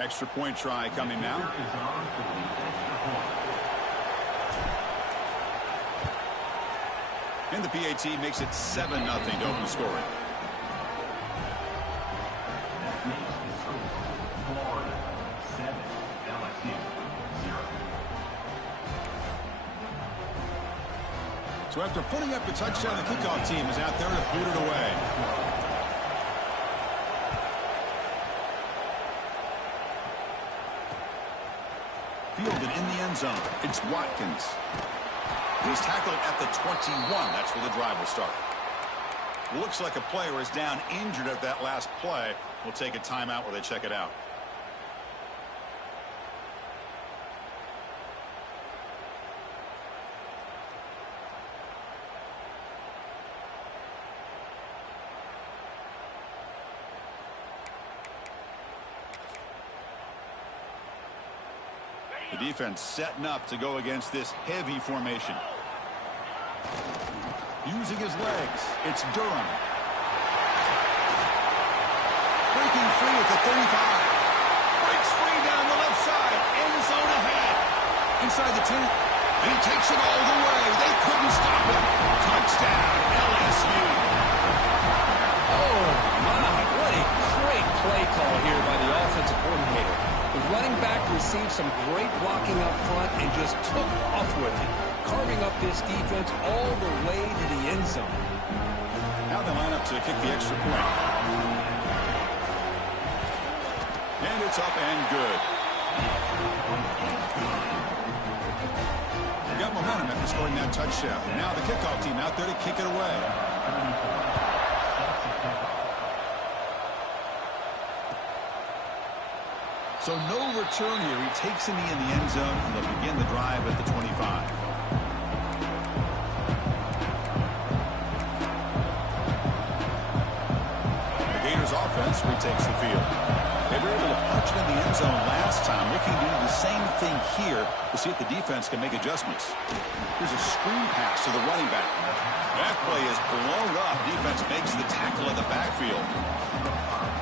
Extra point try coming now. And the PAT makes it 7-0 to open scoring. So after putting up a touchdown, the kickoff team is out there to boot it away. Fielded in the end zone. It's Watkins. He's tackled at the 21. That's where the drive will start. Looks like a player is down injured at that last play. We'll take a timeout while they check it out. The defense setting up to go against this heavy formation. Using his legs, it's Durham. Breaking free at the 35. Breaks free down the left side. End zone ahead. Inside the 10. And he takes it all the way. They couldn't stop him. Touchdown, LSU. Oh, my. What a great play call here by the offensive coordinator. The running back received some great blocking up front and just took off with it, carving up this defense all the way to the end zone. Now they line up to kick the extra point. And it's up and good. They got momentum after scoring that touchdown. Now the kickoff team out there to kick it away. So no return here. He takes a knee in the end zone, and they'll begin the drive at the 25. The Gators offense retakes the field. They were able to punch it in the end zone last time, looking to do the same thing here to see if the defense can make adjustments. Here's a screen pass to the running back. That play is blown up. Defense makes the tackle in the backfield.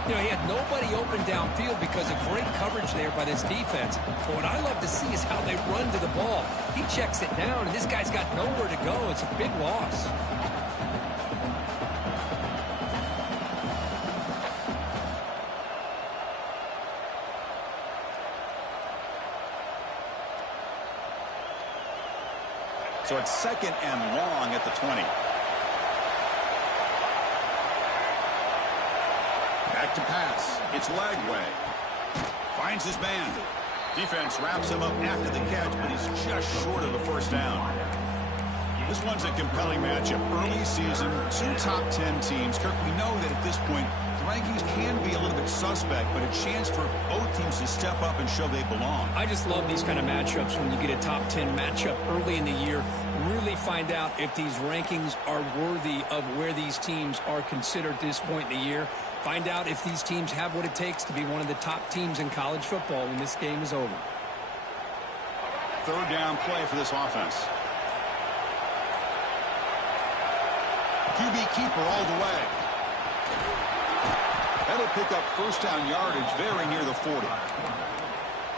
You know, he had nobody open downfield because of great coverage there by this defense. But what I love to see is how they run to the ball. He checks it down, and this guy's got nowhere to go. It's a big loss. So it's 2nd and long at the 20. Back to pass. It's Lagway. Finds his man. Defense wraps him up after the catch, but he's just short of a first down. This one's a compelling matchup. Early season, 2 top 10 teams. Kirk, we know that at this point, the rankings can be a little bit suspect, but a chance for both teams to step up and show they belong. I just love these kind of matchups when you get a top 10 matchup early in the year. Really find out if these rankings are worthy of where these teams are considered at this point in the year. Find out if these teams have what it takes to be one of the top teams in college football when this game is over. 3rd down play for this offense. QB keeper all the way. That'll pick up first down yardage very near the 40.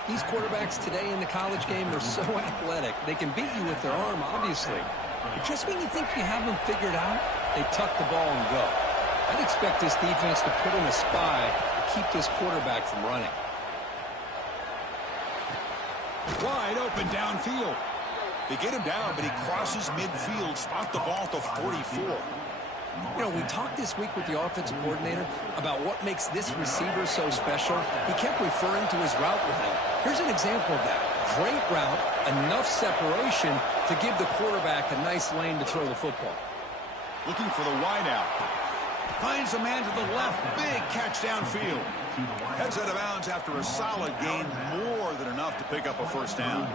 These quarterbacks today in the college game are so athletic. They can beat you with their arm, obviously. But just when you think you have them figured out, they tuck the ball and go. I'd expect this defense to put in a spy to keep this quarterback from running. Wide open downfield. They get him down, but he crosses midfield, spot the ball at the 44. You know, we talked this week with the offensive coordinator about what makes this receiver so special. He kept referring to his route running. Here's an example of that. Great route, enough separation to give the quarterback a nice lane to throw the football. Looking for the wideout. Finds a man to the left. Big catch downfield. Heads out of bounds after a solid gain. More than enough to pick up a first down.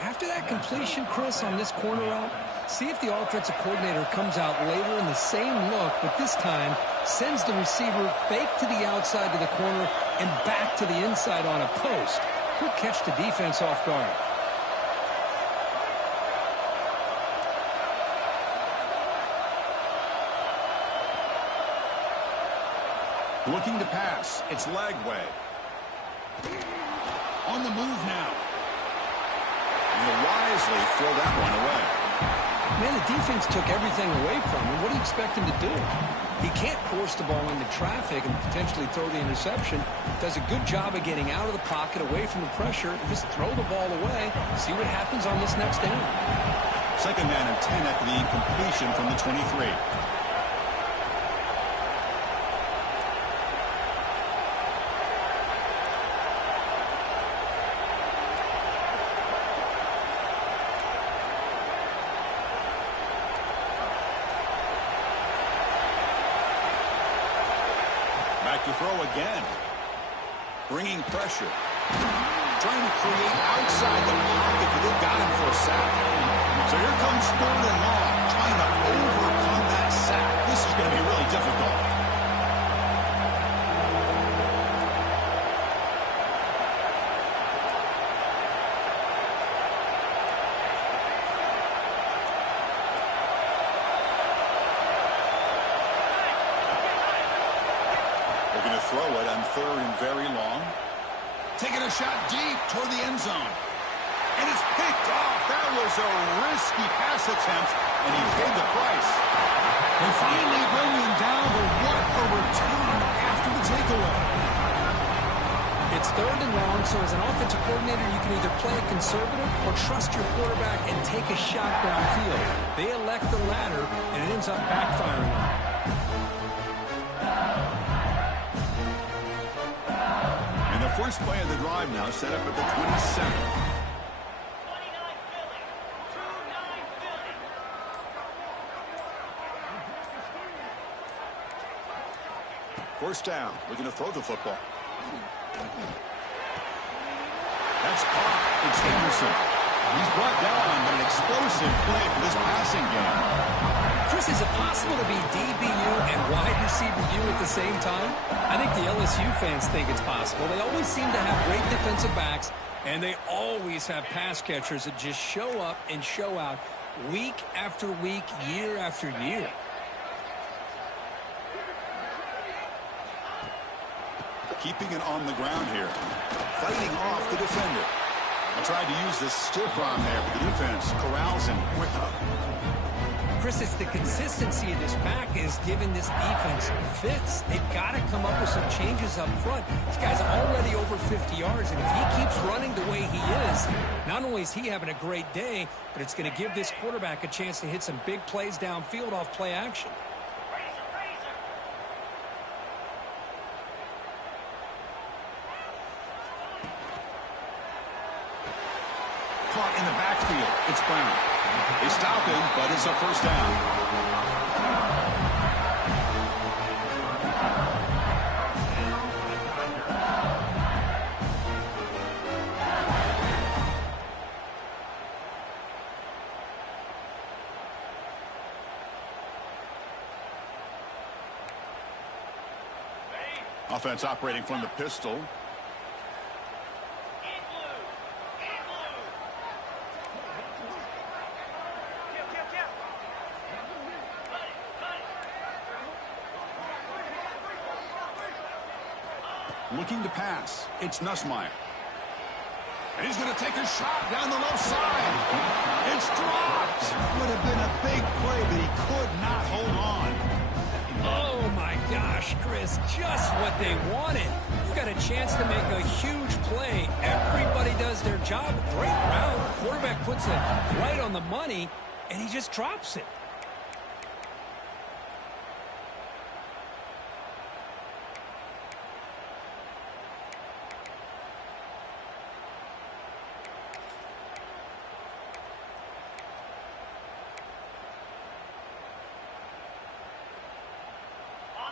After that completion, Chris, on this corner route, see if the offensive coordinator comes out later in the same look, but this time sends the receiver fake to the outside to the corner and back to the inside on a post. He'll catch the defense off guard. Looking to pass. It's Lagway. On the move now. And he'll wisely throw that one away. Man, the defense took everything away from him. What do you expect him to do? He can't force the ball into traffic and potentially throw the interception. Does a good job of getting out of the pocket, away from the pressure, and just throw the ball away. See what happens on this next down. Second down and 10 after the incompletion from the 23. Back to throw again. Bringing pressure. Trying to create outside the pocket, but they've got him for a sack. So here comes 3rd and long, trying to overcome that sack. This is going to be really difficult. They're going to throw it on 3rd and very long. Taking a shot deep toward the end zone. And it's picked off. That was a risky pass attempt, and he paid the price. They finally bring him down, but what a return after the takeaway. It's 3rd and long, so as an offensive coordinator, you can either play it conservative or trust your quarterback and take a shot downfield. They elect the latter, and it ends up backfiring on them. First play of the drive now set up at the 27. First down, looking to throw the football. That's caught. It's Henderson. He's brought down by an explosive play for this passing game. Chris, is it possible to be DBU and wide receiver U at the same time? I think the LSU fans think it's possible. They always seem to have great defensive backs, and they always have pass catchers that just show up and show out week after week, year after year. Keeping it on the ground here. Fighting off the defender. I tried to use the stiff arm there, but the defense corrals him quickly. Chris, it's the consistency of this pack is giving this defense fits. They've got to come up with some changes up front. This guy's already over 50 yards, and if he keeps running the way he is, not only is he having a great day, but it's going to give this quarterback a chance to hit some big plays downfield off play action. Caught in the backfield. It's Brown. They stop him, but it's a first down. Offense operating from the pistol. Looking to pass. It's Nussmeier. And he's going to take a shot down the left side. It's dropped. Would have been a big play, but he could not hold on. Oh, my gosh, Chris, just what they wanted. You've got a chance to make a huge play. Everybody does their job. Great route. Quarterback puts it right on the money, and he just drops it.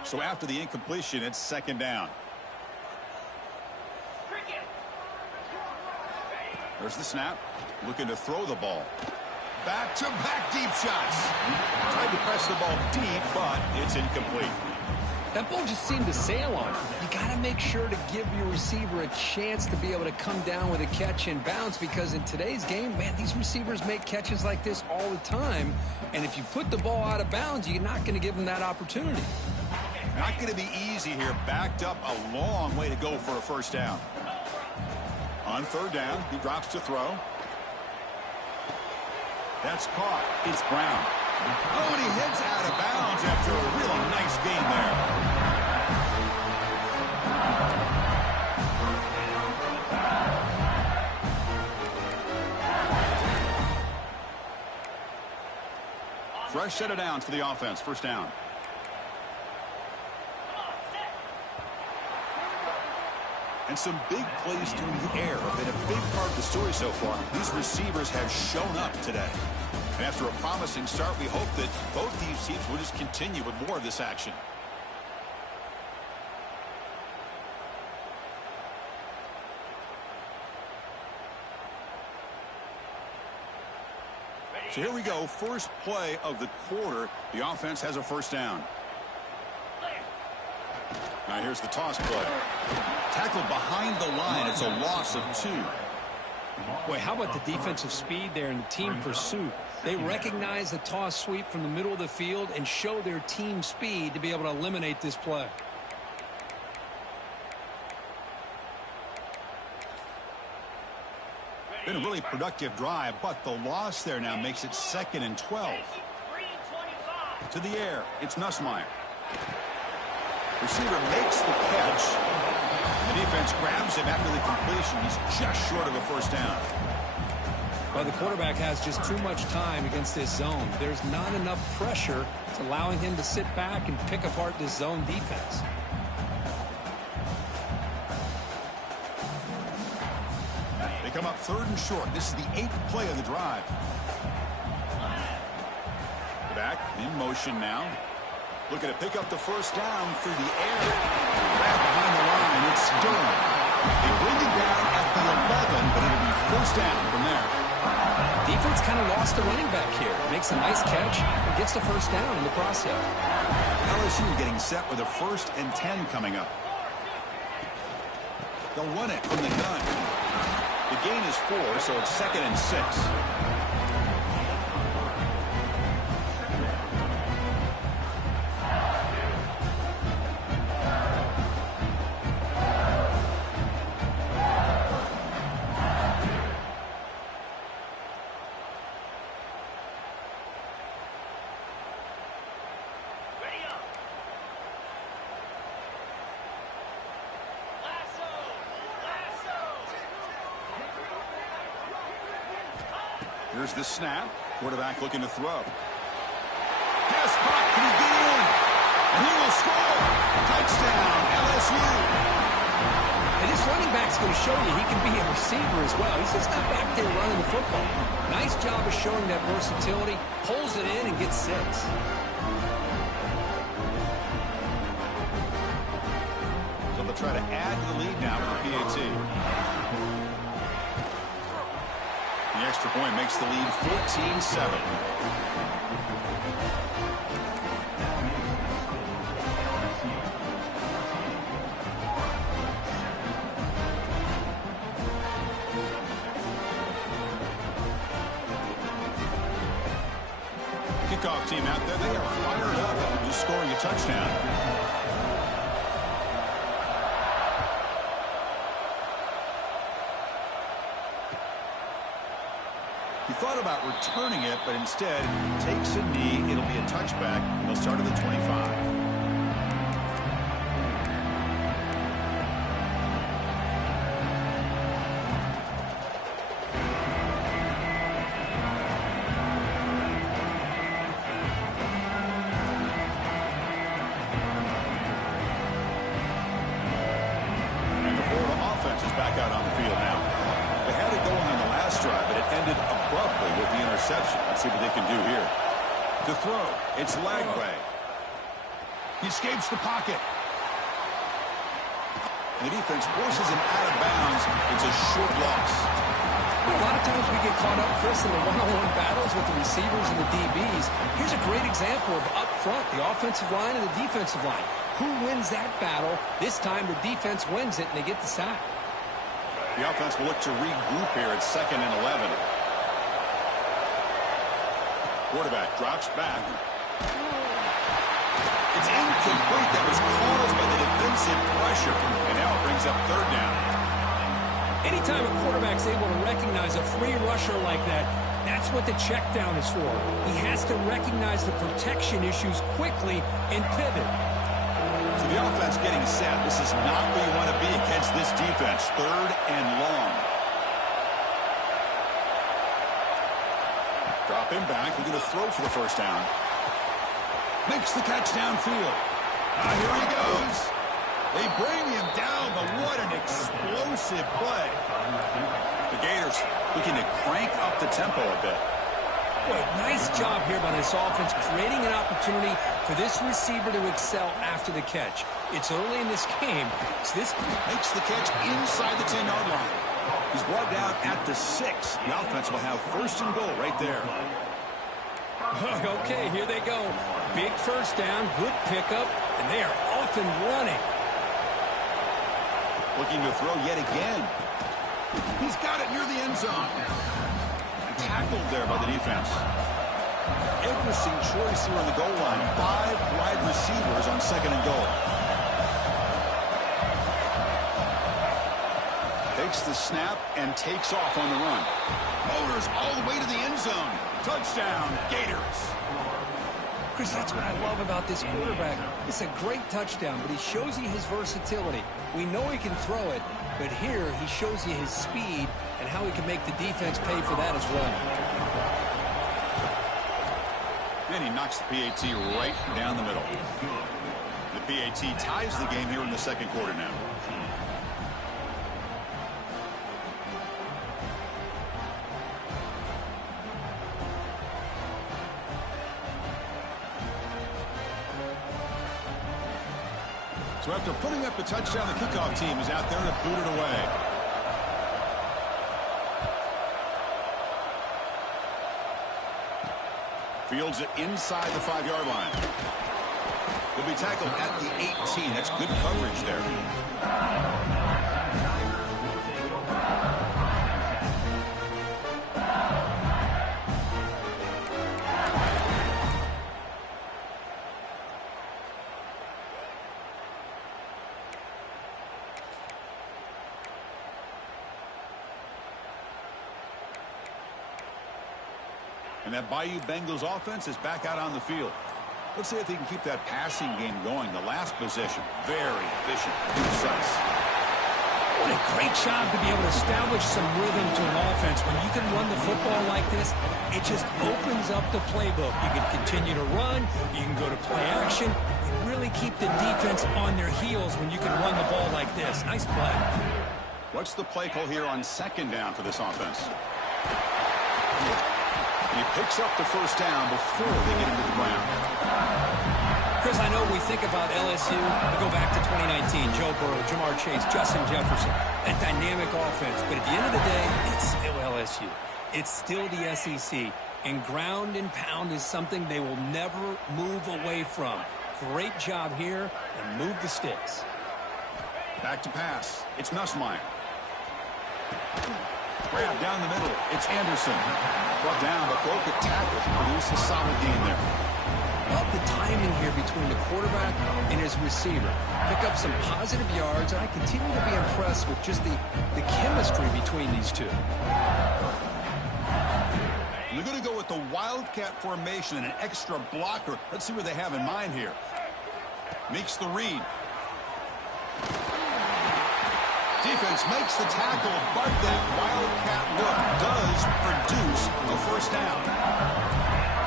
So after the incompletion, it's second down. There's the snap. Looking to throw the ball. Back-to-back deep shots. Tried to press the ball deep, but it's incomplete. That ball just seemed to sail on him. You got to make sure to give your receiver a chance to be able to come down with a catch and bounce, because in today's game, man, these receivers make catches like this all the time. And if you put the ball out of bounds, you're not going to give them that opportunity. Not going to be easy here. Backed up a long way to go for a first down. On third down, he drops to throw. That's caught. It's Brown. Oh, and he heads out of bounds after a really nice gain there. Fresh set of downs for the offense. First down. And some big plays through the air have been a big part of the story so far. These receivers have shown up today. And after a promising start, we hope that both these teams will just continue with more of this action. So here we go. First play of the quarter. The offense has a first down. Now here's the toss play. Tackled behind the line. It's a loss of 2. Boy, how about the defensive speed there in the team pursuit? They recognize the toss sweep from the middle of the field and show their team speed to be able to eliminate this play. Been a really productive drive, but the loss there now makes it 2nd and 12. To the air, it's Nussmeier. Receiver makes the catch. The defense grabs him after the completion. He's just short of a first down. Well, the quarterback has just too much time against this zone. There's not enough pressure. It's allowing him to sit back and pick apart this zone defense. They come up 3rd and short. This is the 8th play of the drive. The back in motion now. Looking to pick up the first down through the air. Back behind the line, it's Stern. They bring it down at the 11, but it'll be first down from there. Defense kind of lost the running back here. Makes a nice catch and gets the first down in the process. LSU getting set with a 1st and 10 coming up. They'll run it from the gun. The gain is 4, so it's 2nd and 6. Here's the snap. Quarterback looking to throw. Pass caught. Can he get in? And he will score. Touchdown, LSU. And this running back's going to show you he can be a receiver as well. He's just not back there running the football. Nice job of showing that versatility. Pulls it in and gets 6. So they'll try to add to the lead now with the PAT. The extra point makes the lead 14-7. Kickoff team out there, they are fired up after just scoring a touchdown. He thought about returning it, but instead takes a knee. It'll be a touchback. They'll start at the 25. And the Florida offense is back out on the field now. They had it going on the last drive, but it ended abruptly with the interception. Let's see what they can do here. To throw, it's Lagway. He escapes the pocket. And the defense forces him out of bounds. It's a short loss. A lot of times we get caught up, Chris, in the one-on-one battles with the receivers and the DBs. Here's a great example of up front, the offensive line and the defensive line. Who wins that battle? This time the defense wins it, and they get the sack. The offense will look to regroup here at 2nd and 11. Quarterback drops back. It's incomplete. That was caused by the defensive pressure. And now it brings up 3rd down. Any Anytime a quarterback's able to recognize a free rusher like that, that's what the check down is for. He has to recognize the protection issues quickly and pivot. So the offense getting set. This is not where you want to be against this defense. 3rd and long. Drop him back. They're going to throw for the first down. Makes the catch downfield. Here he goes. They bring him down, but what an explosive play. The Gators looking to crank up the tempo a bit. Boy, nice job here by this offense, creating an opportunity for this receiver to excel after the catch. It's early in this game. So this makes the catch inside the 10-yard line. He's brought down at the 6. The offense will have 1st and goal right there. Okay, here they go. Big first down, good pickup, and they are off and running. Looking to throw yet again. He's got it near the end zone. Tackled there by the defense. Interesting choice here on the goal line. 5 wide receivers on 2nd and goal. Takes the snap and takes off on the run. Motors all the way to the end zone. Touchdown, Gators. Chris, that's what I love about this quarterback. It's a great touchdown, but he shows you his versatility. We know he can throw it, but here he shows you his speed and how he can make the defense pay for that as well. And he knocks the PAT right down the middle. The PAT ties the game here in the 2nd quarter now. So after putting up the touchdown, the kickoff team is out there to boot it away. Fields it inside the 5-yard line. He'll be tackled at the 18. That's good coverage there. And that Bayou Bengals offense is back out on the field. Let's see if they can keep that passing game going. The last possession, very efficient, precise. What a great job to be able to establish some rhythm to an offense. When you can run the football like this, it just opens up the playbook. You can continue to run. You can go to play action. You really keep the defense on their heels when you can run the ball like this. Nice play. What's the play call here on 2nd down for this offense? He picks up the first down before they get into the ground. Chris, I know we think about LSU. We go back to 2019. Joe Burrow, Jamar Chase, Justin Jefferson. That dynamic offense. But at the end of the day, it's still LSU. It's still the SEC. And ground and pound is something they will never move away from. Great job here, and move the sticks. Back to pass. It's Nussmeier. Grab down the middle. It's Anderson. Brought down, but broke a tackle. Produced a solid gain there. Love the timing here between the quarterback and his receiver. Pick up some positive yards, and I continue to be impressed with just the chemistry between these two. They're going to go with the Wildcat formation and an extra blocker. Let's see what they have in mind here. Makes the read. Defense makes the tackle, but that Wildcat look does produce a first down.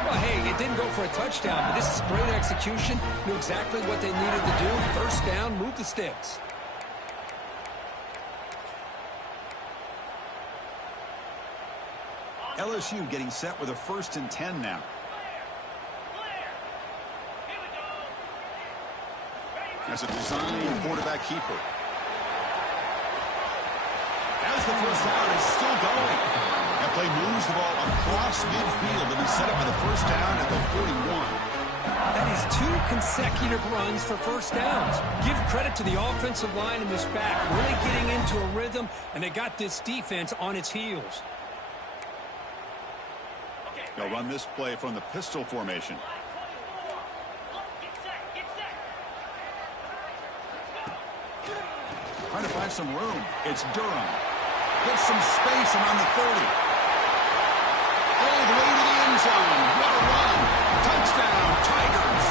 Well, hey, it didn't go for a touchdown, but this is great execution. Knew exactly what they needed to do. First down, move the sticks. LSU getting set with a 1st and 10 now. As a design quarterback keeper. As the first down is still going. That play moves the ball across midfield and is set up for the first down at the 41. That is 2 consecutive runs for first downs. Give credit to the offensive line in this back. Really getting into a rhythm, and they got this defense on its heels. They'll run this play from the pistol formation. Trying to find some room. It's Durham. Gets some space around the 30. All the way to the end zone. What a run. Touchdown, Tigers.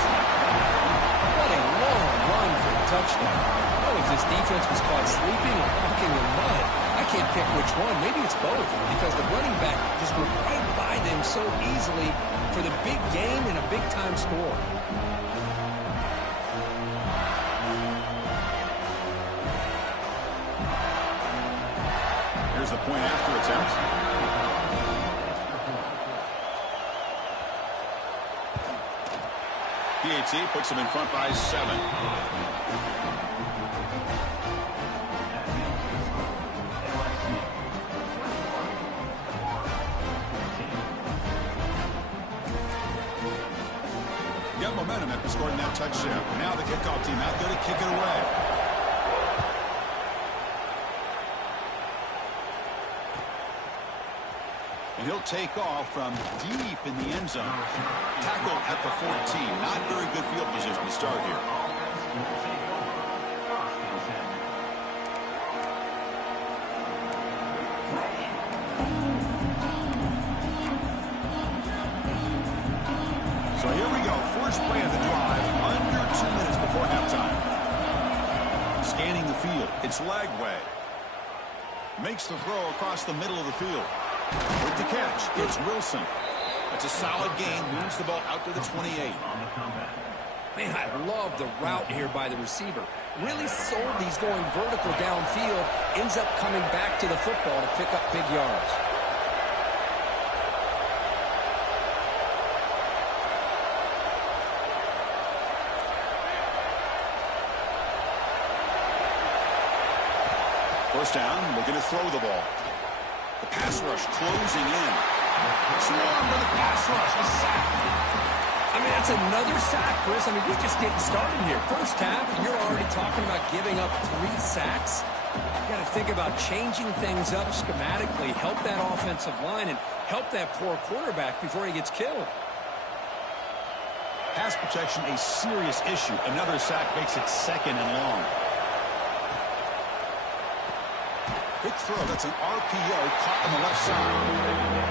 What a long run for a touchdown. Oh, if this defense was caught sleeping or walking in mud, I can't pick which one. Maybe it's both, because the running back just went right by them so easily for the big game and a big-time score. Here's the point after attempt. PAT puts him in front by 7. Got momentum after scoring that touchdown. Now the kickoff team out there to kick it away. And he'll take off from deep in the end zone. Tackle at the 14. Not very good field position to start here. So here we go. First play of the drive. Under 2 minutes before halftime. Scanning the field. It's Lagway. Makes the throw across the middle of the field. With the catch, it's Wilson. It's a solid gain. Moves the ball out to the 28. Man, I love the route here by the receiver. Really sold these going vertical downfield. Ends up coming back to the football to pick up big yards. First down, looking to throw the ball. The pass rush closing in. Swarm for the pass rush. A sack. I mean, that's another sack, Chris. I mean, we're just getting started here. First half, and you're already talking about giving up 3 sacks. You got to think about changing things up schematically, help that offensive line, and help that poor quarterback before he gets killed. Pass protection, a serious issue. Another sack makes it 2nd and long. Quick throw. That's an RPO caught on the left side.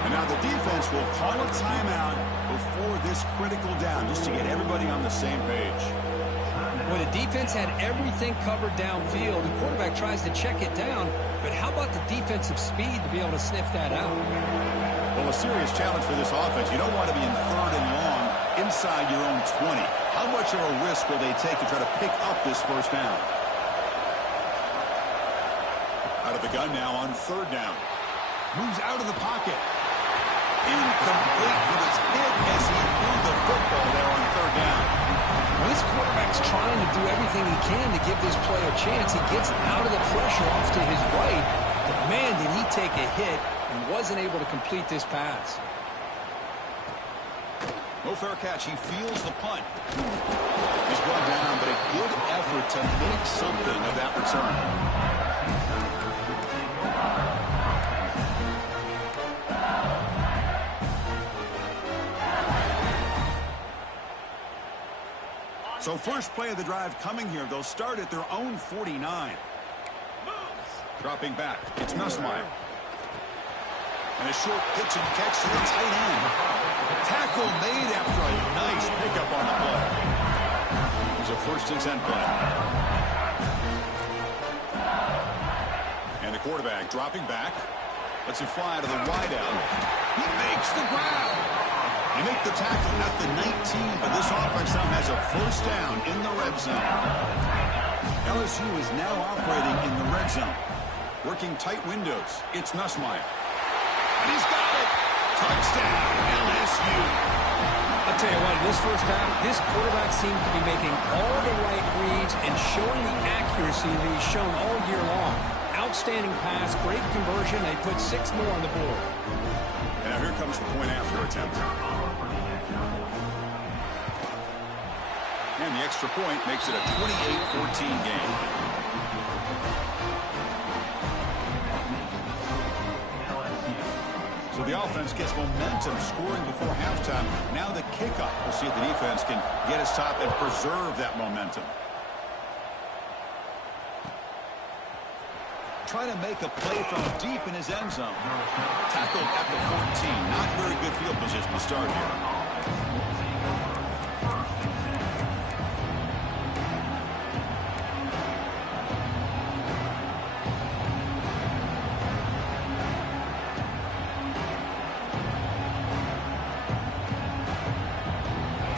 And now the defense will call a timeout before this critical down just to get everybody on the same page. Well, the defense had everything covered downfield. The quarterback tries to check it down, but how about the defensive speed to be able to sniff that out? Well, a serious challenge for this offense. You don't want to be in 3rd and long inside your own 20. How much of a risk will they take to try to pick up this first down? Out of the gun now on 3rd down. Moves out of the pocket. Incomplete, but it's hit as he threw the football there on 3rd down. Well, this quarterback's trying to do everything he can to give this play a chance. He gets out of the pressure off to his right, but man, did he take a hit and wasn't able to complete this pass. No fair catch. He feels the punt. He's brought down, but a good effort to make something of that return. So first play of the drive coming here. They'll start at their own 49. Dropping back. It's Nussmeier. And a short pitch and catch to the tight end. Tackle made after a nice pickup on the play. It was a 1st and 10 play. And the quarterback dropping back. Lets it fly to the wideout. He makes the grab. They make the tackle at the 19, but this offense now has a 1st down in the red zone. LSU is now operating in the red zone. Working tight windows. It's Nussmeier. And he's got it. Touchdown, LSU. I'll tell you what, in this first half, this quarterback seems to be making all the right reads and showing the accuracy that he's shown all year long. Outstanding pass, great conversion. They put 6 more on the board. And now here comes the point after attempt. And the extra point makes it a 28-14 game. So the offense gets momentum scoring before halftime. Now the kickoff. We'll see if the defense can get his top and preserve that momentum. try to make a play from deep in his end zone. Tackled at the 14. Not very good field position to start here.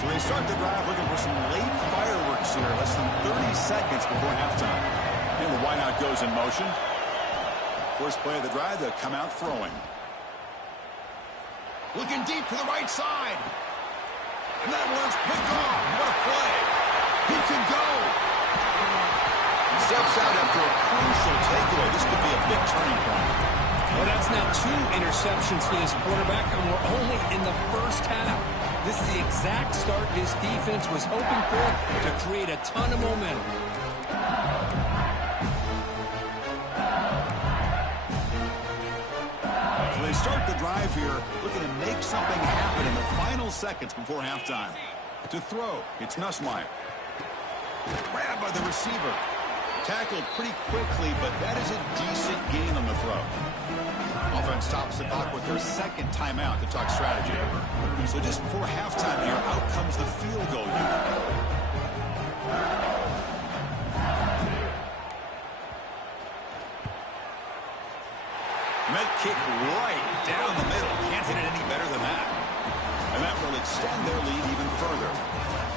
So they start the drive looking for some late fireworks here. Less than 30 seconds before halftime. And the wideout goes in motion. First play of the drive, they'll come out throwing. Looking deep to the right side. And that one's picked off. What a play. He can go. He steps out after a crucial takeaway. This could be a big turning point. Well, that's now 2 interceptions for this quarterback, and we're only in the first half. This is the exact start this defense was hoping for to create a ton of momentum. So they start the drive here, looking to make something happen in the final seconds before halftime. To throw, it's Nussmeier. Grabbed by the receiver. Tackled pretty quickly, but that is a decent gain on the throw. Offense stops the clock with their second timeout to talk strategy. So just before halftime here, out comes the field goal unit. Met kick right down the middle. Can't hit it any better than that. And that will extend their lead even further.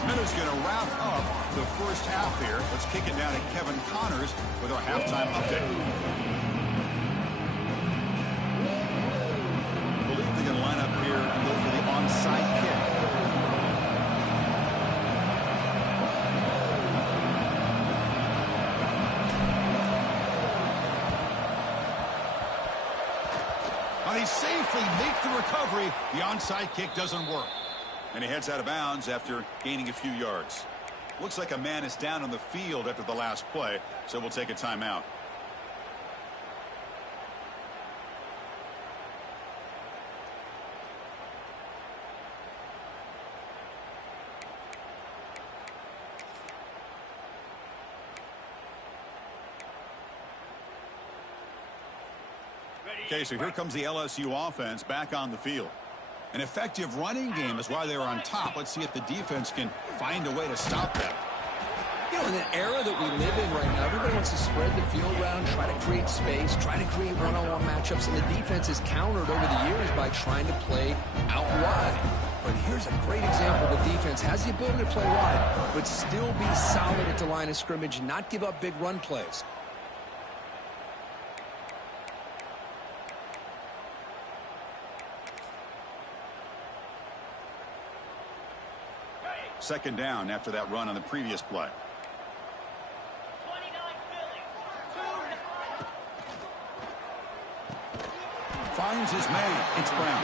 Minno's going to wrap up the first half here. Let's kick it down to Kevin Connors with our halftime update. I believe they're going to line up here and go for the onside kick. Well, they safely make the recovery. The onside kick doesn't work. And he heads out of bounds after gaining a few yards. Looks like a man is down on the field after the last play, so we'll take a timeout. Okay, so here comes the LSU offense back on the field. An effective running game is why they're on top. Let's see if the defense can find a way to stop them. You know, in the era that we live in right now, everybody wants to spread the field around, try to create space, try to create one-on-one matchups, and the defense is countered over the years by trying to play out wide. But here's a great example. The defense has the ability to play wide, but still be solid at the line of scrimmage and not give up big run plays. Second down after that run on the previous play. Finds his man. It's Brown.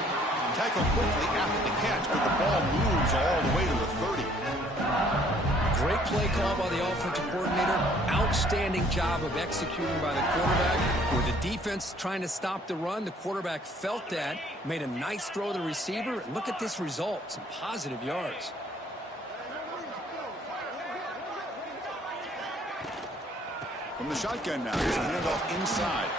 Tackled quickly after the catch, but the ball moves all the way to the 30. Great play call by the offensive coordinator. Outstanding job of executing by the quarterback. With the defense trying to stop the run, the quarterback felt that, made a nice throw to the receiver. And look at this result. Some positive yards. From the shotgun now, here's a handoff inside.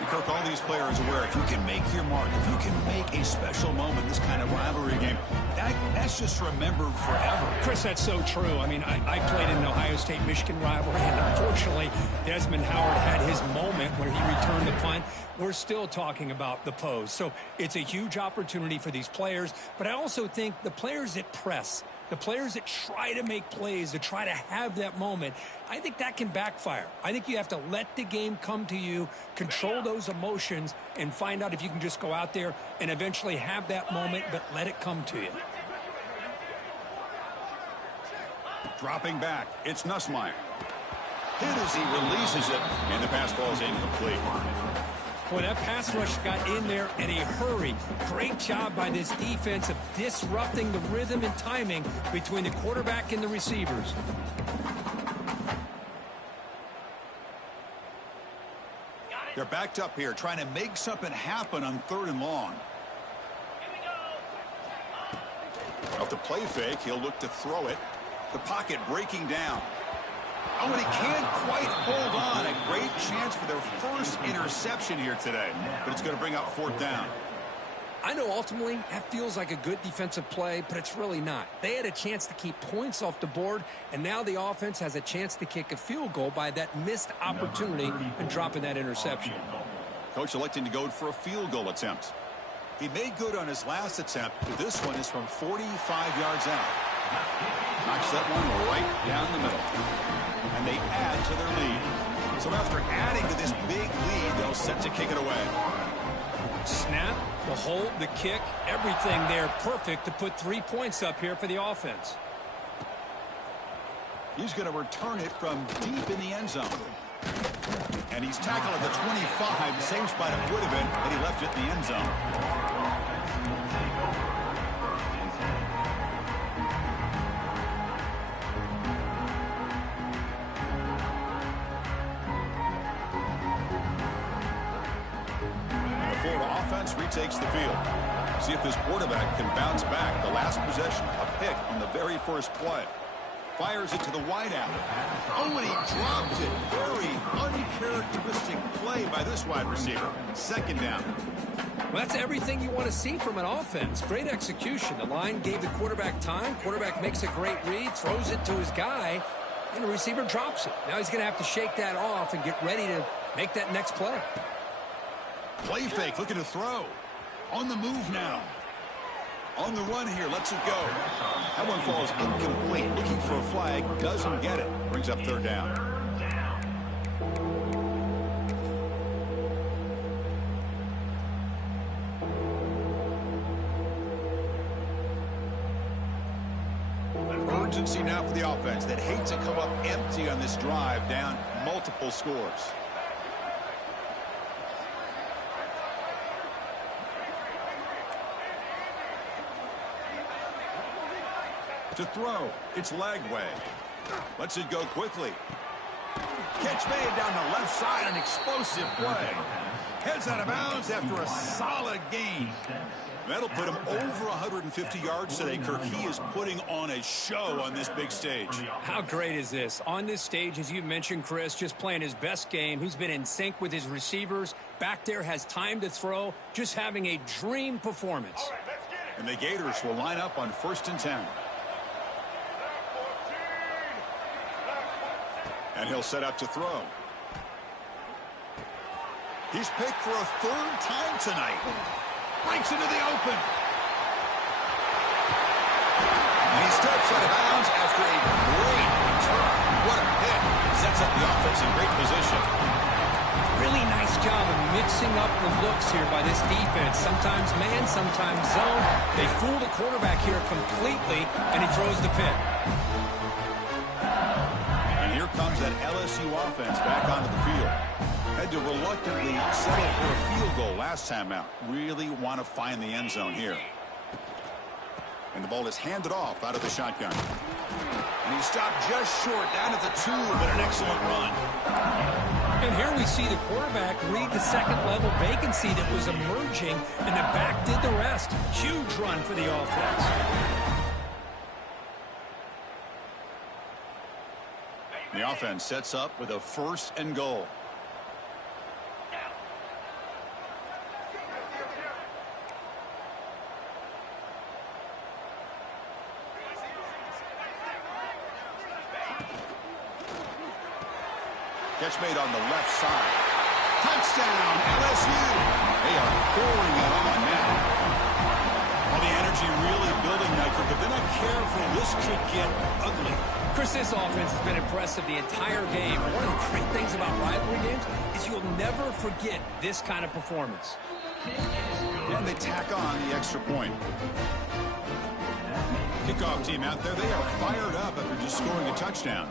And Kirk, all these players aware, if you can make your mark, if you can make a special moment, this kind of rivalry game, that's just remembered forever. Chris, that's so true. I mean, I played in an Ohio State-Michigan rivalry, and unfortunately, Desmond Howard had his moment where he returned the punt. We're still talking about the pose. So it's a huge opportunity for these players, but I also think the players that press, the players that try to make plays, that try to have that moment, I think that can backfire. I think you have to let the game come to you, control those emotions, and find out if you can just go out there and eventually have that moment, but let it come to you. Dropping back, it's Nussmeier. Hit as he releases it, and the pass ball is incomplete. Boy, that pass rush got in there in a hurry. Great job by this defense of disrupting the rhythm and timing between the quarterback and the receivers. They're backed up here, trying to make something happen on 3rd and long. Off the play fake, he'll look to throw it. The pocket breaking down. Oh, and he can't quite hold on. A great chance for their first first interception here today, but it's going to bring up fourth down. I know ultimately that feels like a good defensive play, but it's really not. They had a chance to keep points off the board, and now the offense has a chance to kick a field goal by that missed opportunity and dropping that interception. Coach electing to go for a field goal attempt. He made good on his last attempt, but this one is from 45 yards out. Knocks that one right down the middle. And they add to their lead. So after adding to this big lead, they'll set to kick it away. Snap, the hold, the kick, everything there perfect to put 3 points up here for the offense. He's going to return it from deep in the end zone. And he's tackled at the 25, same spot it would have been, and he left it in the end zone. The Florida offense retakes the field. See if this quarterback can bounce back. The last possession, a pick on the very first play. Fires it to the wideout. Oh, and he dropped it. Very uncharacteristic play by this wide receiver. Second down. Well, that's everything you want to see from an offense. Great execution. The line gave the quarterback time. Quarterback makes a great read, throws it to his guy, and the receiver drops it. Now he's going to have to shake that off and get ready to make that next play. Play fake, looking to throw. On the move now. On the run here, lets it go. That one falls incomplete. Looking for a flag, doesn't get it. Brings up third down. Urgency now for the offense that hates to come up empty on this drive, down multiple scores. To throw, it's Lagway. Lets it go quickly. Catch made down the left side, an explosive play. Heads out of bounds after a solid gain. That'll put him over 150 yards today, Kirk. He is putting on a show on this big stage. How great is this? On this stage, as you mentioned, Chris, just playing his best game. He's been in sync with his receivers. Back there, has time to throw. Just having a dream performance. And the Gators will line up on 1st and 10. And he'll set up to throw. He's picked for a third time tonight. Breaks into the open. And he steps out of bounds after a great return. What a hit. Sets up the offense in great position. Really nice job of mixing up the looks here by this defense. Sometimes man, sometimes zone. They fool the quarterback here completely, and he throws the pick. Here comes that LSU offense back onto the field. Had to reluctantly settle for a field goal last time out. Really want to find the end zone here. And the ball is handed off out of the shotgun. And he stopped just short down at the 2, but an excellent run. And here we see the quarterback read the second-level vacancy that was emerging, and the back did the rest. Huge run for the offense. The offense sets up with a 1st and goal. Catch made on the left side. Touchdown, LSU. They are pouring it on now. Well, the energy really building now, but if they're not careful, this could get ugly. Chris, this offense has been impressive the entire game. One of the great things about rivalry games is you'll never forget this kind of performance. And they tack on the extra point. Kickoff team out there, they are fired up after just scoring a touchdown.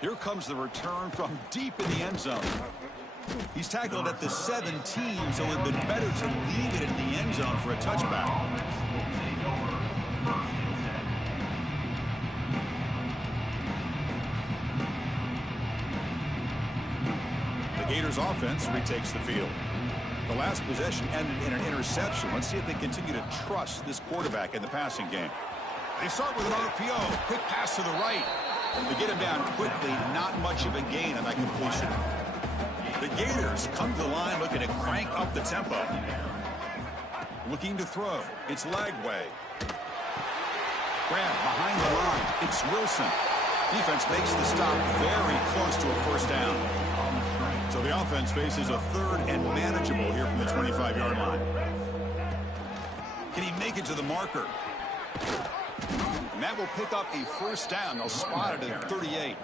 Here comes the return from deep in the end zone. He's tackled at the 17, so it would have been better to leave it in the end zone for a touchback. The Gators offense retakes the field. The last possession ended in an interception. Let's see if they continue to trust this quarterback in the passing game. They start with an RPO. Quick pass to the right. They get him down quickly. Not much of a gain on that completion. The Gators come to the line looking to crank up the tempo. Looking to throw. It's Lagway. Grab behind the line. It's Wilson. Defense makes the stop very close to a first down. So the offense faces a third and manageable here from the 25-yard line. Can he make it to the marker? And that will pick up a first down. They'll spot it at 38.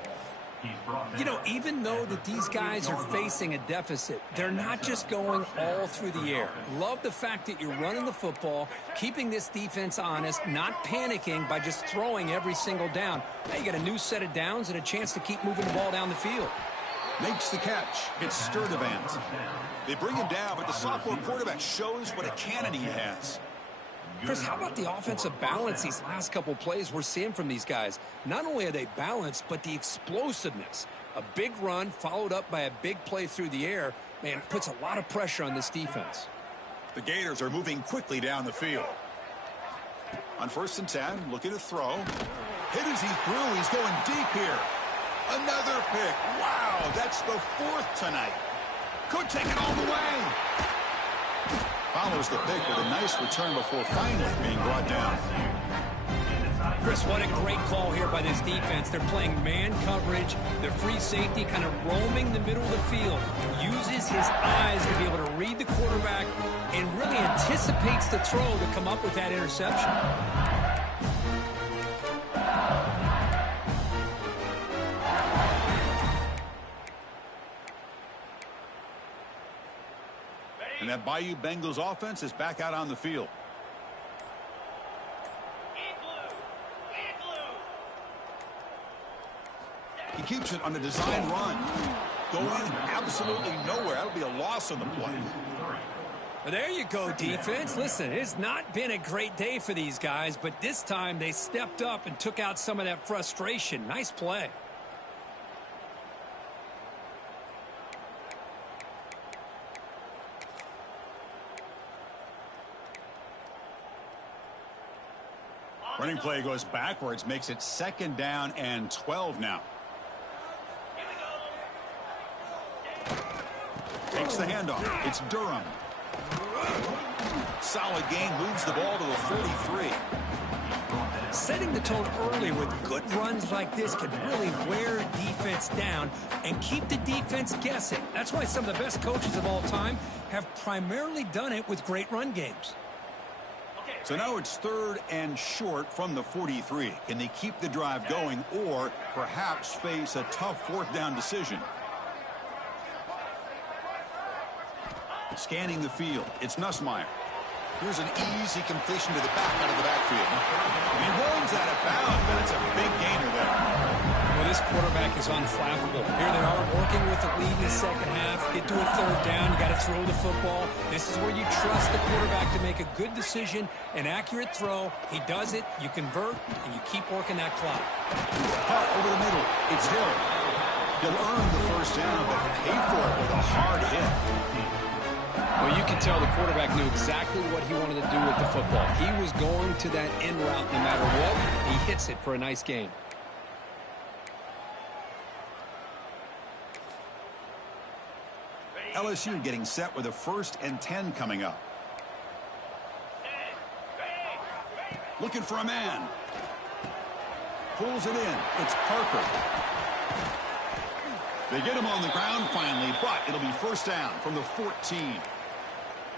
You know, even though that these guys are facing a deficit, they're not just going all through the air. Love the fact that you're running the football, keeping this defense honest, not panicking by just throwing every single down. Now you got a new set of downs and a chance to keep moving the ball down the field. Makes the catch. It's Sturdivant. They bring him down, but the sophomore quarterback shows what a cannon he has. Chris, how about the offensive balance these last couple plays we're seeing from these guys? Not only are they balanced, but the explosiveness. A big run followed up by a big play through the air, man, puts a lot of pressure on this defense. The Gators are moving quickly down the field. On 1st and 10, looking to throw. Hit as he threw. He's going deep here. Another pick. Wow, that's the 4th tonight. Could take it all the way. Follows the pick with a nice return before finally being brought down. Chris, what a great call here by this defense. They're playing man coverage. The free safety kind of roaming the middle of the field. Uses his eyes to be able to read the quarterback and really anticipates the throw to come up with that interception. And that Bayou Bengals offense is back out on the field. He keeps it on a design run. Going absolutely nowhere. That'll be a loss on the play. Well, there you go, defense. Listen, it's not been a great day for these guys, but this time they stepped up and took out some of that frustration. Nice play. Running play goes backwards, makes it 2nd down and 12 now. Takes the handoff. It's Durham. Solid gain, moves the ball to the 43. Setting the tone early with good runs like this can really wear a defense down and keep the defense guessing. That's why some of the best coaches of all time have primarily done it with great run games. So now it's 3rd and short from the 43. Can they keep the drive going or perhaps face a tough 4th down decision? Scanning the field. It's Nussmeier. Here's an easy completion to the back out of the backfield. He runs out of bounds, but it's a big gainer there. Well, this quarterback is unflappable. Here they are working with the lead in the 2nd half. Get to a 3rd down. You got to throw the football. This is where you trust the quarterback to make a good decision, an accurate throw. He does it, you convert, and you keep working that clock. Hart over the middle. It's Hill. He'll earn the first down, but pay for it with a hard hit. Well, you can tell the quarterback knew exactly what he wanted to do with the football. He was going to that in route no matter what. He hits it for a nice gain. LSU getting set with a 1st and 10 coming up. Looking for a man. Pulls it in. It's Parker. They get him on the ground finally, but it'll be first down from the 14.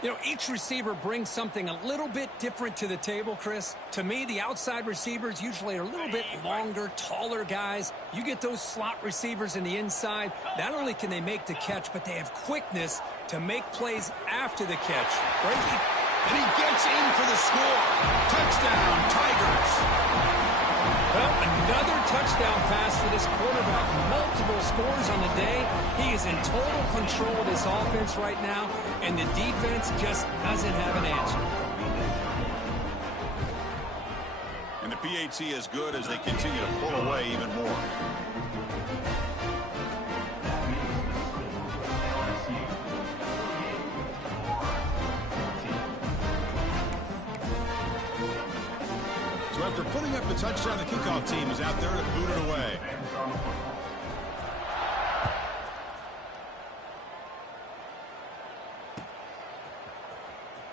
You know, each receiver brings something a little bit different to the table, Chris. To me, the outside receivers usually are a little bit longer, taller guys. You get those slot receivers in the inside. Not only can they make the catch, but they have quickness to make plays after the catch. Brady. And he gets in for the score. Touchdown, Tigers. Well, another touchdown pass for this quarterback. Multiple scores on the day. He is in total control of this offense right now, and the defense just doesn't have an answer. And the PAT is good as they continue to pull away even more. So after Putting up the touchdown, the kickoff team is out there to boot it away.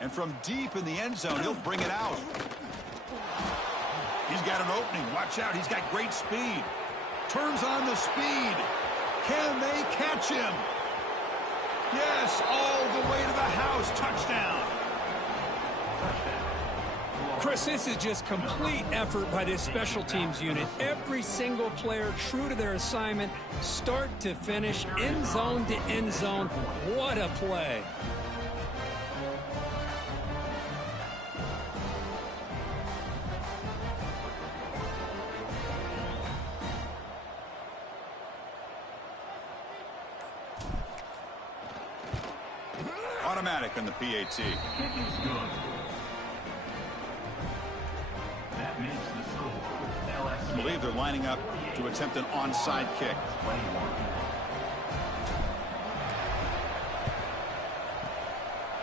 And from deep in the end zone, he'll bring it out. He's got an opening. Watch out. He's got great speed. Turns on the speed. Can they catch him? Yes, all the way to the house. Touchdown. Chris, this is just complete effort by this special teams unit. Every single player true to their assignment, start to finish, end zone to end zone. What a play. Automatic on the PAT. I believe they're lining up to attempt an onside kick.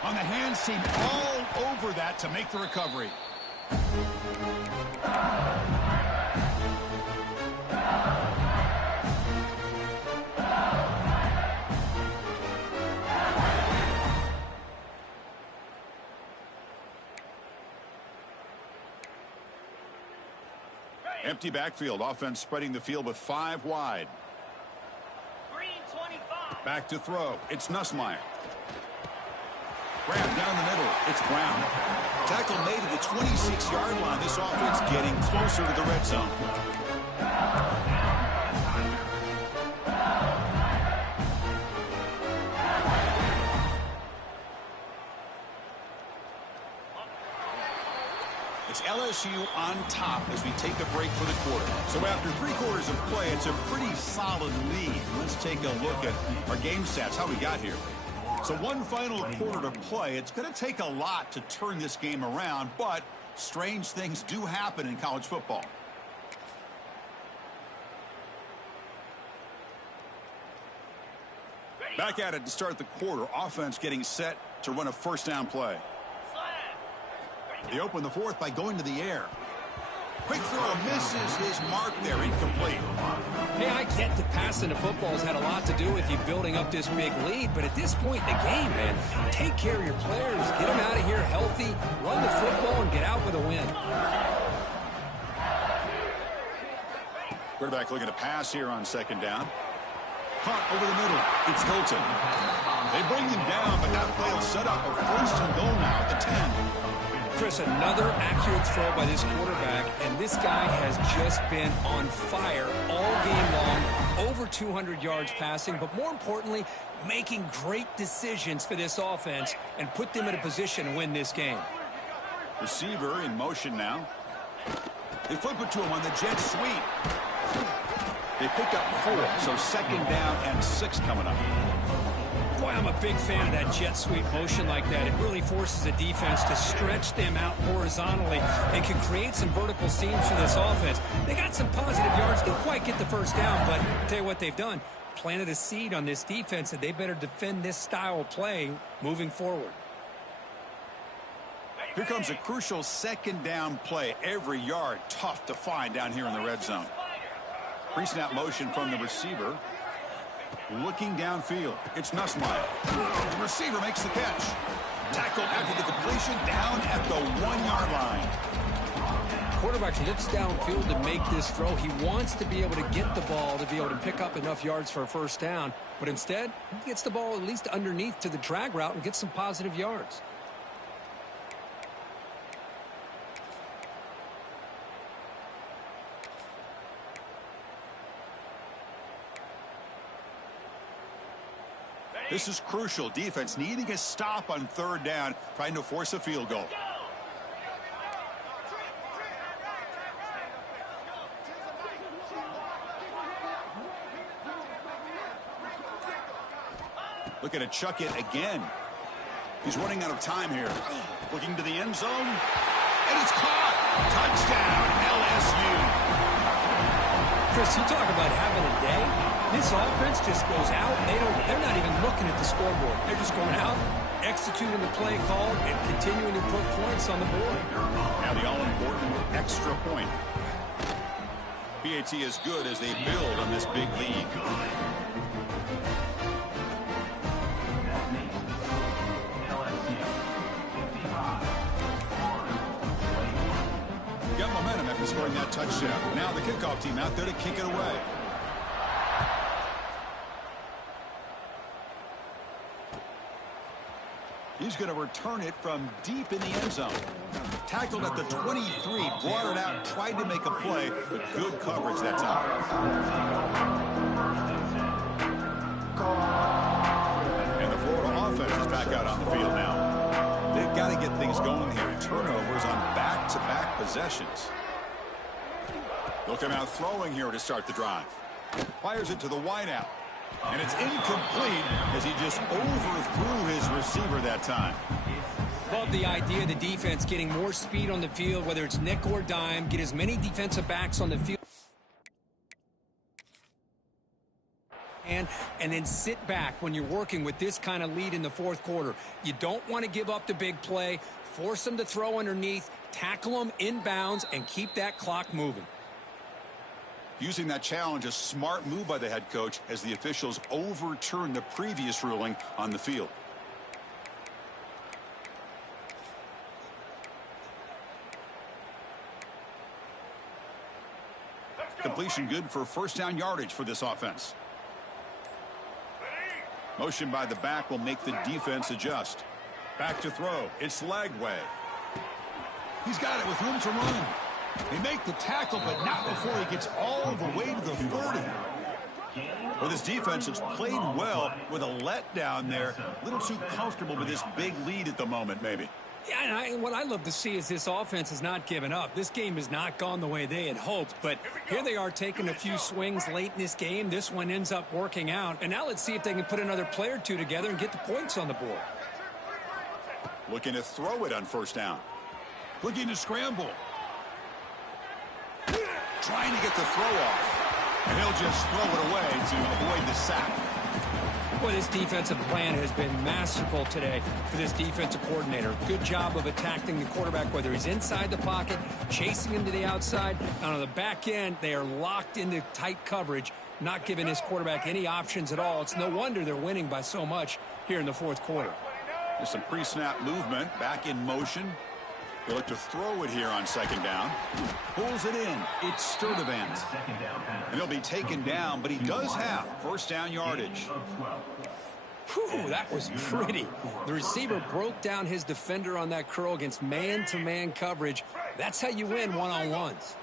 On the hands team, all over that to make the recovery. Empty backfield. Offense spreading the field with 5 wide. Back to throw. It's Nussmeier. Grab down the middle. It's Brown. Tackle made at the 26-yard line. This offense getting closer to the red zone. It's LSU on top as we take a break for the quarter. So after 3 quarters of play, it's a pretty solid lead. Let's take a look at our game stats, how we got here. So one final quarter to play. It's going to take a lot to turn this game around, but strange things do happen in college football. Back at it to start the quarter. Offense getting set to run a first down play. They open the fourth by going to the air. Quick throw, misses his mark there, incomplete. Hey, I get that passing the football has had a lot to do with you building up this big lead, but at this point in the game, man, take care of your players, get them out of here healthy, run the football, and get out with a win. Quarterback looking to pass here on second down. Caught over the middle. It's Hilton. They bring him down, but that play will set up a first and goal now at the 10. Chris, another accurate throw by this quarterback, and this guy has just been on fire all game long, over 200 yards passing, but more importantly, making great decisions for this offense and put them in a position to win this game. Receiver in motion now. They flip it to him on the jet sweep. They pick up 4, so second down and 6 coming up. Boy, I'm a big fan of that jet sweep motion like that. It really forces a defense to stretch them out horizontally and can create some vertical seams for this offense. They got some positive yards. Didn't quite get the first down, but I'll tell you what they've done. Planted a seed on this defense that they better defend this style of play moving forward. Here comes a crucial second down play. Every yard tough to find down here in the red zone. Pre-snap motion from the receiver. Looking downfield. It's Nussmeier. The receiver makes the catch. Tackled after the completion down at the 1-yard line. Quarterback looks downfield to make this throw. He wants to be able to get the ball to be able to pick up enough yards for a first down. But instead, he gets the ball at least underneath to the drag route and gets some positive yards. This is crucial. Defense needing a stop on third down, trying to force a field goal. Looking to chuck it again. He's running out of time here. Looking to the end zone. And it's caught. Touchdown, LSU. Chris, you talk about having a day. This offense just goes out. They're not even looking at the scoreboard. They're just going out, executing the play call, and continuing to put points on the board. Now the all-important extra point. PAT is good as they build on this big lead. Got momentum after scoring that touchdown. Now the kickoff team out there to kick it away. He's going to return it from deep in the end zone. Tackled at the 23, brought it out, tried to make a play, but good coverage that time. And the Florida offense is back out on the field now. They've got to get things going here. Turnovers on back-to-back possessions. They'll come out throwing here to start the drive. Fires it to the wideout. And it's incomplete as he just overthrew his receiver that time. Love the idea of the defense getting more speed on the field, whether it's nickel or dime, get as many defensive backs on the field. And then sit back when you're working with this kind of lead in the fourth quarter. You don't want to give up the big play, force them to throw underneath, tackle them inbounds, and keep that clock moving. Using that challenge, a smart move by the head coach as the officials overturn the previous ruling on the field. Completion good for first down yardage for this offense. Motion by the back will make the defense adjust. Back to throw. It's Lagway. He's got it with room to run. They make the tackle, but not before he gets all the way to the 30. Well, this defense has played well with a letdown there. A little too comfortable with this big lead at the moment, maybe. Yeah, and what I love to see is this offense has not given up. This game has not gone the way they had hoped, but here they are taking a few swings late in this game. This one ends up working out, and now let's see if they can put another play or two together and get the points on the board. Looking to throw it on first down. Looking to scramble. Trying to get the throw off, and he'll just throw it away to avoid the sack. Boy, this defensive plan has been masterful today for this defensive coordinator. Good job of attacking the quarterback, whether he's inside the pocket, chasing him to the outside. And on the back end, they are locked into tight coverage, not giving his quarterback any options at all. It's no wonder they're winning by so much here in the fourth quarter. There's some pre-snap movement, back in motion. He'll look to throw it here on second down. Pulls it in. It's Sturdivant. And he'll be taken down, but he does have first down yardage. Whew, that was pretty. The receiver broke down his defender on that curl against man-to-man coverage. That's how you win one-on-ones.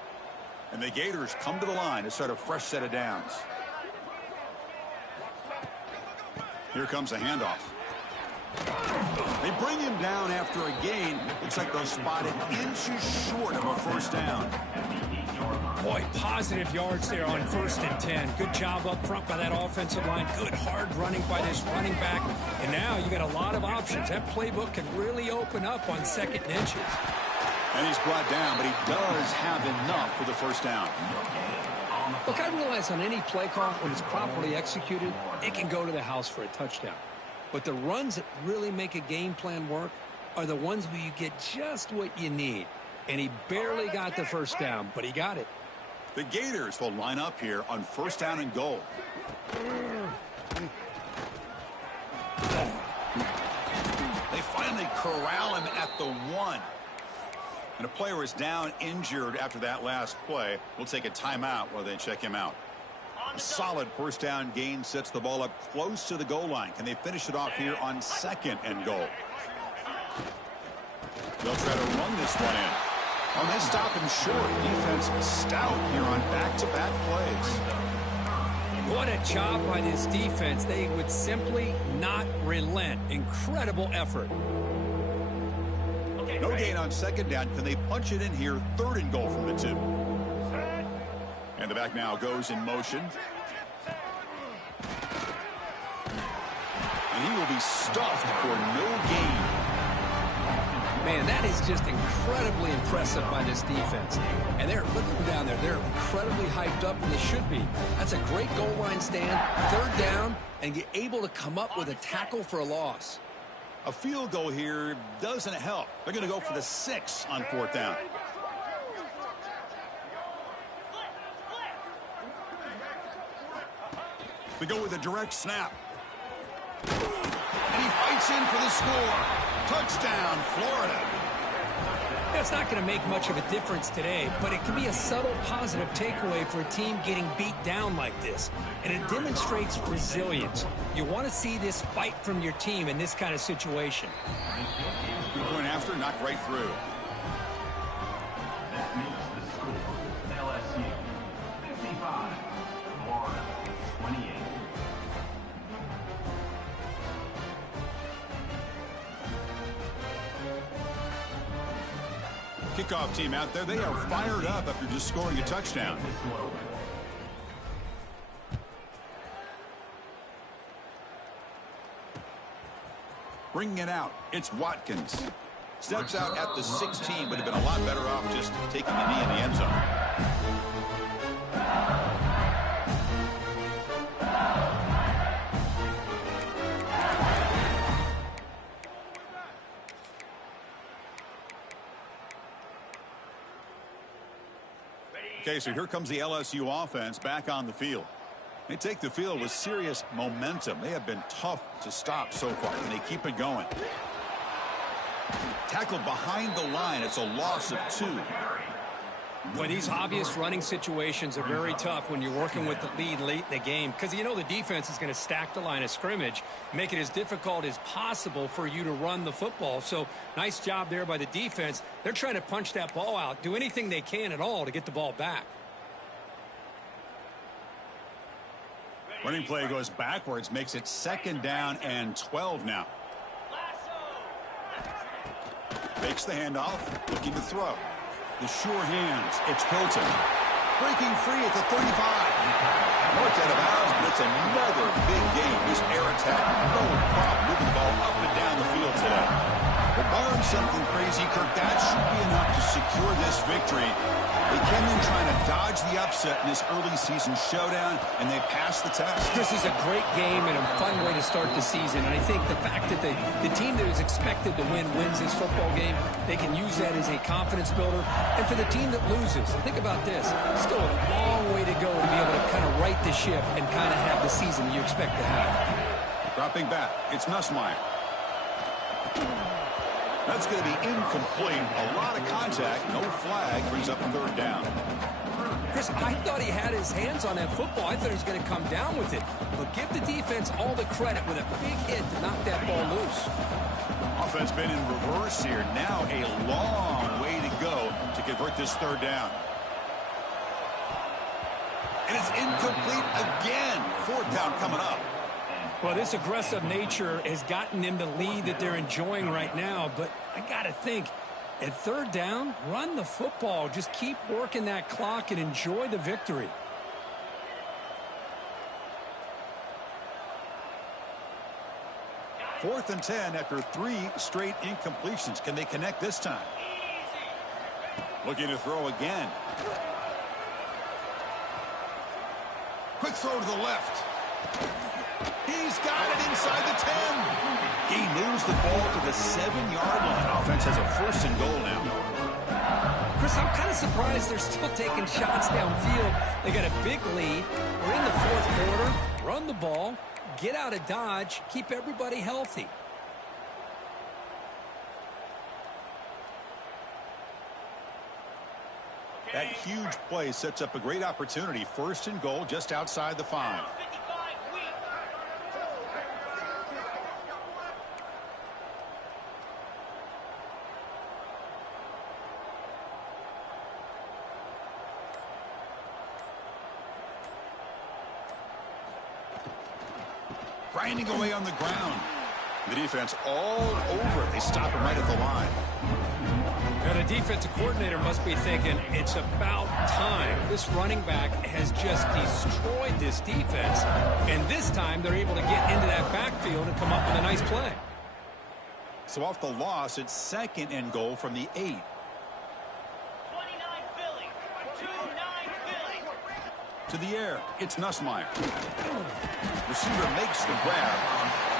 And the Gators come to the line to start a fresh set of downs. Here comes a handoff. They bring him down after a gain. Looks like they'll spot it inches short of a first down. Boy, positive yards there on 1st and 10. Good job up front by that offensive line. Good hard running by this running back. And now you got a lot of options. That playbook can really open up on 2nd and inches. And he's brought down, but he does have enough for the first down. Look, I realize on any play call, when it's properly executed, it can go to the house for a touchdown. But the runs that really make a game plan work are the ones where you get just what you need. And he barely got the first down, but he got it. The Gators will line up here on first down and goal. They finally corral him at the 1. And a player is down injured after that last play. We'll take a timeout while they check him out. A solid first down gain sets the ball up close to the goal line. Can they finish it off here on 2nd and goal? They'll try to run this one in. Oh, they stop him short. Defense stout here on back-to-back plays. What a job by this defense. They would simply not relent. Incredible effort. No gain on 2nd down. Can they punch it in here? 3rd and goal from the 2. And the back now goes in motion. And he will be stuffed for no gain. Man, that is just incredibly impressive by this defense. And they're looking at down there. They're incredibly hyped up, and they should be. That's a great goal line stand, third down, and you're able to come up with a tackle for a loss. A field goal here doesn't help. They're going to go for the 6 on 4th down. We go with a direct snap. And he fights in for the score. Touchdown, Florida. That's not going to make much of a difference today, but it can be a subtle positive takeaway for a team getting beat down like this. And it demonstrates resilience. You want to see this fight from your team in this kind of situation. Going after, knocked right through. That makes the score LSU 55, Florida 28. Kickoff team out there, they are fired up after just scoring a touchdown. Bringing it out, it's Watkins. Steps out at the 16, would have been a lot better off just taking a knee in the end zone. Okay, so here comes the LSU offense back on the field. They take the field with serious momentum. They have been tough to stop so far, and they keep it going. Tackled behind the line. It's a loss of 2. Boy, these obvious running situations are very tough when you're working with the lead late in the game, because you know the defense is going to stack the line of scrimmage, make it as difficult as possible for you to run the football. So nice job there by the defense. They're trying to punch that ball out, do anything they can at all to get the ball back. Running play goes backwards, makes it 2nd down and 12 now. Makes the handoff, looking to throw. The sure hands, it's Hilton. Breaking free at the 35. Marked out of bounds, but it's another big game. This air attack, no problem moving the ball up and down the field today. But barring something crazy, Kirk, that should be enough to secure this victory. They came in trying to dodge the upset in this early season showdown, and they passed the test. This is a great game and a fun way to start the season. And I think the fact that the team that is expected to win wins this football game, they can use that as a confidence builder. And for the team that loses, think about this. Still a long way to go to be able to kind of right the ship and kind of have the season you expect to have. Dropping back, it's Nussmeier. That's going to be incomplete. A lot of contact. No flag. Brings up 3rd down. Chris, I thought he had his hands on that football. I thought he was going to come down with it. But give the defense all the credit with a big hit to knock that ball loose. Offense been in reverse here. Now a long way to go to convert this 3rd down. And it's incomplete again. 4th down coming up. Well, this aggressive nature has gotten them the lead that they're enjoying right now. But I got to think, at 3rd down, run the football. Just keep working that clock and enjoy the victory. Fourth and 10 after 3 straight incompletions. Can they connect this time? Looking to throw again. Quick throw to the left. He's got it inside the 10. He moves the ball to the 7-yard line. Offense has a 1st and goal now. Chris, I'm kind of surprised they're still taking shots downfield. They got a big lead. We're in the 4th quarter. Run the ball. Get out of dodge. Keep everybody healthy. That huge play sets up a great opportunity. 1st and goal just outside the 5. Grinding away on the ground. The defense all over it. They stop him right at the line. Now the defensive coordinator must be thinking, it's about time. This running back has just destroyed this defense. And this time they're able to get into that backfield and come up with a nice play. So off the loss, it's 2nd and goal from the 8. 29 Philly, 2-9 To the air, it's Nussmeier. Receiver makes the grab.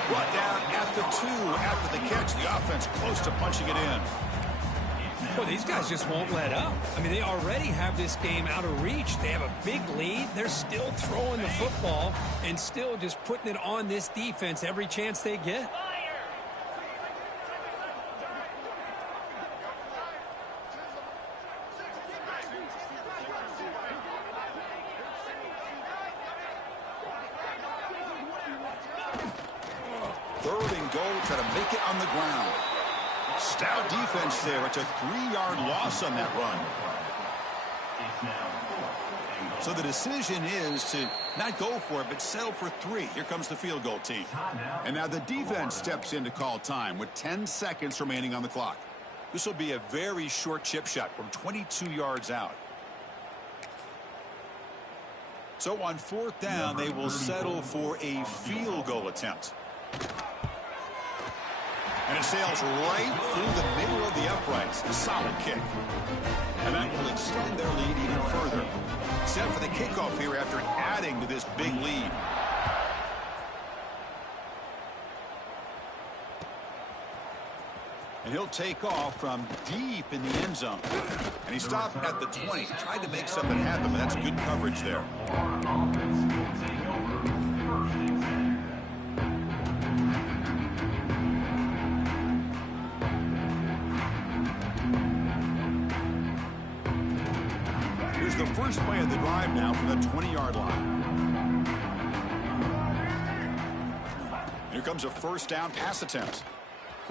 Brought down at the 2 after the catch. The offense close to punching it in. Well, these guys just won't let up. I mean, they already have this game out of reach. They have a big lead. They're still throwing the football and still just putting it on this defense every chance they get. Third and goal, try to make it on the ground. Stout defense there. It's a 3-yard loss on that run. So the decision is to not go for it, but settle for 3. Here comes the field goal team. And now the defense steps in to call time with 10 seconds remaining on the clock. This will be a very short chip shot from 22 yards out. So on 4th down, they will settle for a field goal attempt. And it sails right through the middle of the uprights. A solid kick. And that will extend their lead even further. Set for the kickoff here after adding to this big lead. And he'll take off from deep in the end zone. And he stopped at the 20. Tried to make something happen, but that's good coverage there. The first play of the drive now from the 20-yard line. Here comes a first down pass attempt.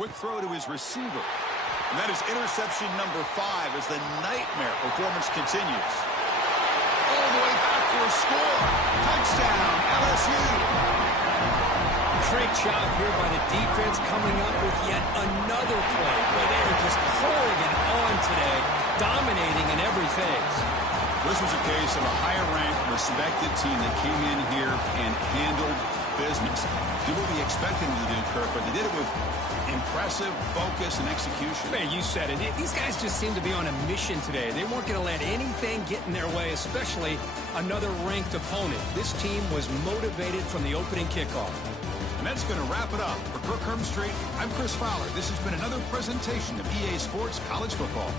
Quick throw to his receiver. And that is interception number 5 as the nightmare performance continues. All the way back for a score. Touchdown, LSU. Great job here by the defense coming up with yet another play where they are just pouring it on today, dominating in every phase. This was a case of a higher-ranked, respected team that came in here and handled business. Did what we expected them to do, Kirk, but they did it with impressive focus and execution. Man, you said it. These guys just seem to be on a mission today. They weren't going to let anything get in their way, especially another ranked opponent. This team was motivated from the opening kickoff. And that's going to wrap it up. For Kirk Hermstreet, I'm Chris Fowler. This has been another presentation of EA Sports College Football.